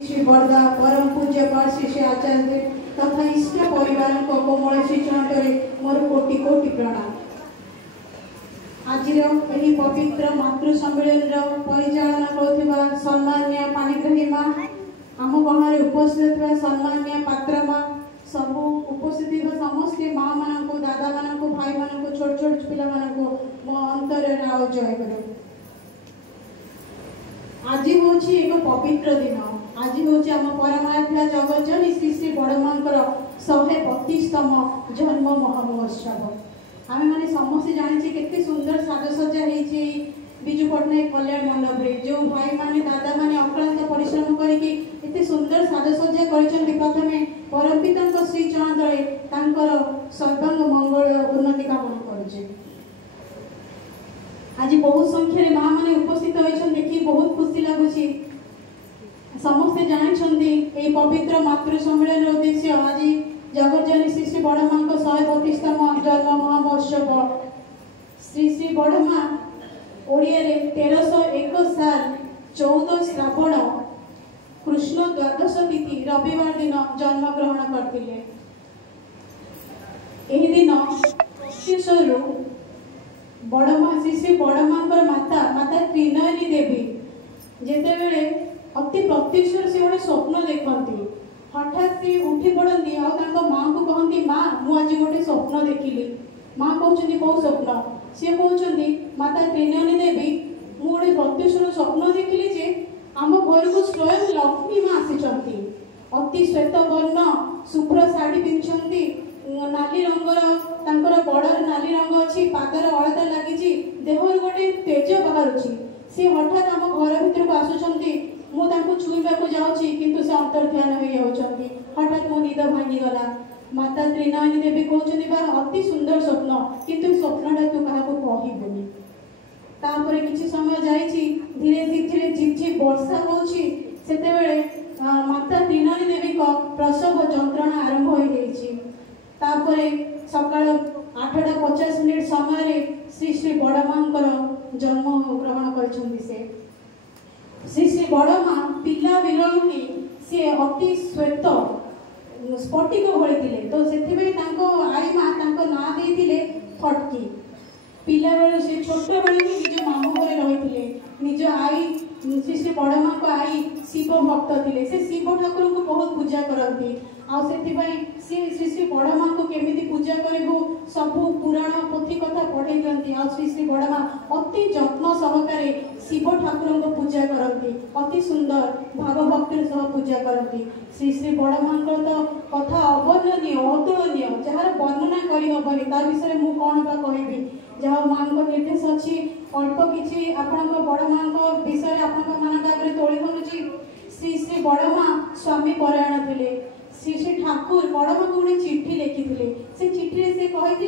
श्री बरदा परम पूज्य पाठ श्री आचार्य तथा इष्ट परिवार कोमल श्रीचरणरे मोर कोटि कोटि प्रणाम। आज पवित्र मातृ सम्मेलन परिचालन करुवा सम्मान्य पाणिग्राही माँ आम गाँव उपस्थित सम्मान्य पात्र माँ सबू उपस्थित समस्त माँ मान दादा मान भाई मान छोट छोट पिला मो अंतर जय करूँ। आज हूँ एक पवित्र दिन। आज हूँ आम परमात्मा जगज्जननी श्री श्री बड़मांकर 125तम जन्म महामहोत्सव। आम मैंने समस्त जानी केते सुंदर साजसज्जा होती विजु पट्टनायक कल्याण मंडप रे जो भाई माने दादा माने अक्लांत परिश्रम करके सुंदर साजसज्जा कर प्रथमे परमपिता श्री चरण तले सर्वांग मंगल उन्नति कामना करुचे। आज बहुत संख्यार माँ मैंने उपस्थित होती देखिए बहुत खुशी लगुच। समस्ते जानते पवित्र मातृ सम्मेलन उद्देश्य आज जगज्जननी श्री श्री बड़मा 125तम जन्म महामहोत्सव। श्री श्री बड़मा ओडिया 1301 साल 14 श्रावण कृष्ण द्वादश तिथि रविवार दिन जन्म ग्रहण करते। दिन प्रत्युषरु बड़मा श्री श्री बड़मा माता माता त्रिनयनी देवी जेते बेले अति प्रत्युषर से गोटे स्वप्न देखती हठात से उठी पड़ती और माँ को कहती माँ मुझे गोटे स्वप्न देखिली। माँ कहते कौ स्वप्न सी कहते माता त्रिनयनी देवी मुझे प्रत्युषर स्वप्न देखिली जे आम घर को स्वयं लक्ष्मी माँ आसी अति श्वेत वर्ण शुभ्र शाढ़ी पिंधि नाली रंगर बड़र नाली रंग अच्छी पादर अलता लगी देहर गोटे तेज बाहर सी हठात आम घर भीतर को आसुंच मुझे छुईवा जाऊँगी किंतु से अंतर्ध्यान हो जाती हठात मो निद भांगीगला। माता त्रिनयनी देवी कहते अति सुंदर स्वप्न किंतु स्वप्नटा तू क्या कहबुनि। तापर किसी समय जाइए धीरे धीरे झिपझिप वर्षा होउछि सेतेबेले माता त्रिनयनी देवी को प्रसव जंत्रणा आरंभ हो जाइछि। तापर सकाळ 8:50 समय श्री श्री बड़मांकर जन्म ग्रहण करछन्ति। श्री श्री बड़मा पिला बिलणु ही सी अति श्वेत स्फटिक भली थिले तो सेथिबे तांको आई माँ तांको ना देथिले फटकी। पिला बेलु से छोट बेलु ही निज मामू घरे रहिथिले। निज आई श्री श्री बड़मा को आई शिव भक्त थिले से शिव ठाकुर को बहुत पूजा करती श्री श्री बड़मा को केमिति पूजा करू सबू पुराण पोथी कथा पढ़े दिखती। श्री श्री बड़मा अति जत्न सहकारे शिव ठाकुर को पूजा करती अति सुंदर भाव भक्ति सह पूजा करती। श्री श्री बड़मा तो कथा अवर्णनीय अतुलनीय जार वर्णना करहबनी ता विषय मु कौन बा कहबी। जहाँ माँ को निर्देश अच्छी अल्प किसी आपण बड़ माँ विषय आपरे तोली धरुची। श्री श्री बड़मा स्वामी परायण थे। श्री श्री ठाकुर बड़मा को गोटे चिठी लिखिले से चिठी से कहते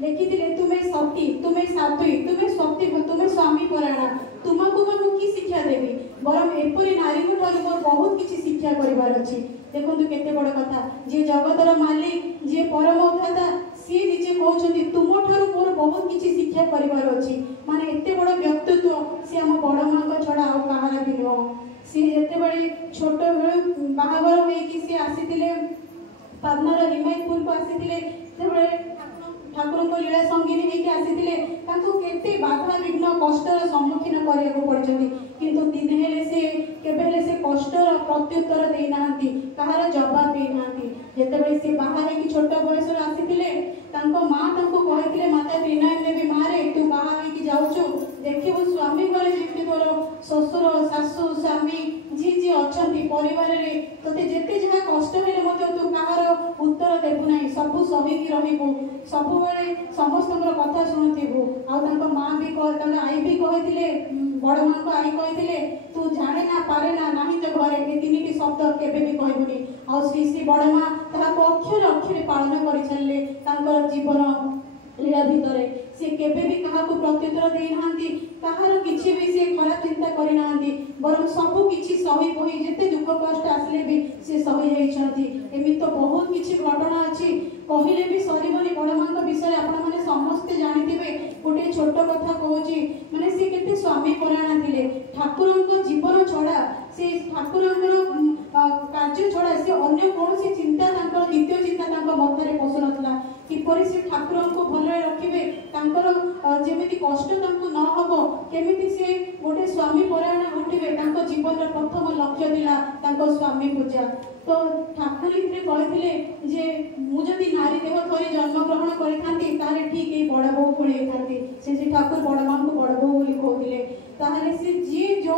लिखिले तुम्हें सती तुम्हें साध्वी तुम्हें सती तुम्हें स्वामी परायण तुमको मैं कि शिक्षा देवी बरम एपरी नारी ठार मोर बहुत किसी शिक्षा करार अच्छी। देखो केते बड़ कथा जी जगतर मालिक जी परम उद्धाता सी निजे कहते तुम ठार मोर बहुत किसी शिक्षा करार अच्छी माने एते बड़ व्यक्तित्व सी आम बड़ माँ छड़ा आ कहार भी नुह। सी जिते बड़े छोट बेलू बाहागर होती सी आसी पाबनार हिमायतपुर को आसी ठाकुर लीला संगीनी होगी आसी बाधा विघ्न कष्टर सम्मुखीन करने पड़ती किंतु दिन हेले से कष्टर प्रत्युत्तर देना कहार जवाब देना जिते सी बाहर छोट बयस आसी माँ कहते माता त्रिनयनी देवी माँ रे तू बाहर जाऊँ देखू स्वामी घरे जमी तोर शशुर शाशु स्वामी जी जी अच्छा परिवार तोते जिते जहाँ कष्ट हेले तू कहार उत्तर देवु ना सबू सहिकी रही सब समस्त कथा शुणुबू। माँ भी आई भी कहते बड़ माँ को आई कहते तू जाने ना पारे ना नहीं तो घरे ये 3टी शब्द केबे भी कहबुनी। आ श्री श्री बड़ माँ अक्षर अक्षर पालन कर चलले जीवन लीला भितर सी केबे भी क्या प्रत्युत्तर देना कहार किसी भी सी खराब चिंता करना बर सबू किसी सही बही जिते दुख कष्ट आसले भी सी सही एमती तो बहुत किसी घटना अच्छी कहले भी सरबनी बड़ माँ विषय आपण समस्ते जानी गोटे छोट कथा कहूँ माने सी केते स्वामी परायण थे ठाकुर जीवन छड़ा से ठाकुर अन्य कौन चिंता द्वितीय चिंता मध्य पशु नाला किपर से ठाकुर को भल रखिए जमी कष्ट न हम केमी सी गोटे स्वामी परायण उठे जीवन प्रथम लक्ष्य था स्वामी पूजा। तो ठाकुर कहते जे मुझे नारी देह थोड़ी जन्म ग्रहण करें ठीक ये बड़ बो भूल से ठाकुर बड़ माँ को बड़ बो कहते ताहले से जी जो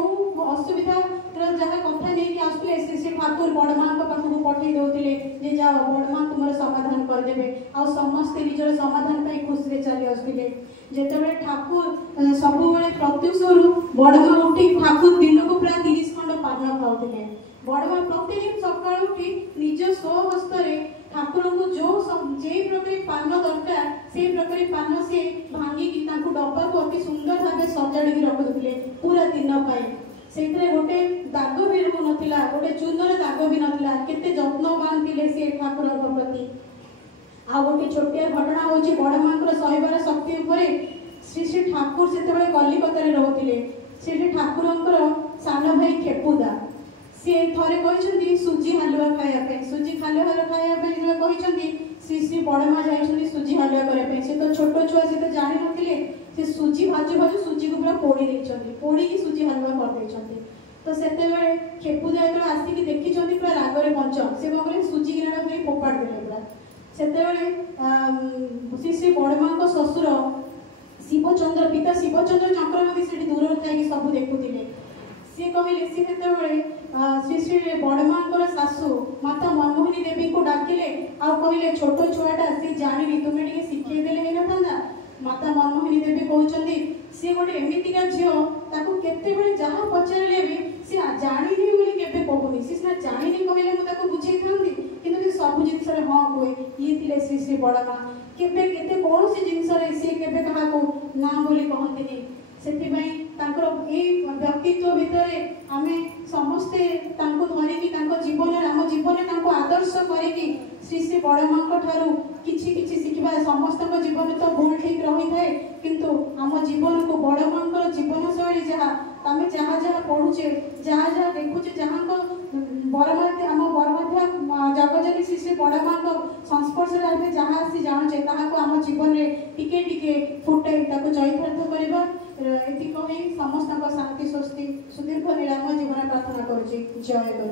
असुविधा जहाँ कथा नहीं आसुले से ठाकुर बड़ माँ पाखक पठे दौले जे जा बड़ माँ तुम समाधान करदे आ समस्ते निजर समाधान पाई खुशी चली आसुले जिते ठाकुर सब प्रत्युष बड़ माँ उठी ठाकुर दिन को प्राय 30 खंड पान खाऊले बड़ माँ प्रतिदिन सका उठी निज स्वहस्त ठाकुर को जो प्रकार पान दरकार से प्रकार पान से भांगिकी डब्बा को अति सुंदर भाव सजाड़ी रखुले पूरा दिन से गोटे दाग भी रोक ना गोटे चूनर दाग भी नाला केते जत्नवान थे सी ठाकुर प्रति। आ गोटे छोटिया घटना हूँ बड़ माँ सहबार शक्ति श्री श्री ठाकुर से कलिकता रोते से ठाकुर सान भाई खेपुदा सी थे कहते सुजी हालुआ खायापी सुजी हालुआ खायापी श्री श्री बड़ माँ जाइए सुजी हालुआ करने से तो छोट छुआ से तो जानी नी से सुजी भाजु भाजु सुजी को पूरा पोड़ी सुजी हालुआ करदे तो से खेपुदा जो आसिक देखी पूरा रागरे पंचम से कौन सुजी गिराणा को फोपाड़ देले पूरा से श्री श्री बड़ माँ शशुर शिवचंद्र पिता शिवचंद्र चक्रवर्ती से दूर थी सब देखुले सी कहले सी श्री श्री बड़ माँ शाशु माता मनमोहिनी देवी को डाकिले आ कहले छोट छुआटा सी जानी तुम्हें टे शिखेदेले था माता मनमोहिनी देवी कहते सी गोटे एमतीका झील केते जहाँ पचारे भी सी जानी केवे कहूनी सी सीना जानी कहले मुझे बुझे कि सब जिनस हाँ कहे ये श्री श्री बड़ माँ केवे केते कौन सी जिनस सी केवे क्या ना बोली कहती से व्यक्तित्व भितर आम समस्ते धरिकी जीवन आम जीवन आदर्श करके श्री श्री बड़ माँ ठारू किछि किछि शिखा समस्त जीवन तो भूल ठीक रही है किंतु आम जीवन को बड़ माँ जीवन शैली जहाँ आम जहाँ जहाँ पढ़ुचे जहाँ जहाँ देखुचे जहाँ बरमाध्य आम बरमाध्य जगजनी श्री श्री बड़ माँ संस्पर्श आम जहाँ आसी जानुचे आम जीवन में टिके टिके फुटाई चरितार्थ करवा ये समस्त शांति स्वस्ति सुदीर्घ निरामय जीवन प्रार्थना करुँच जय।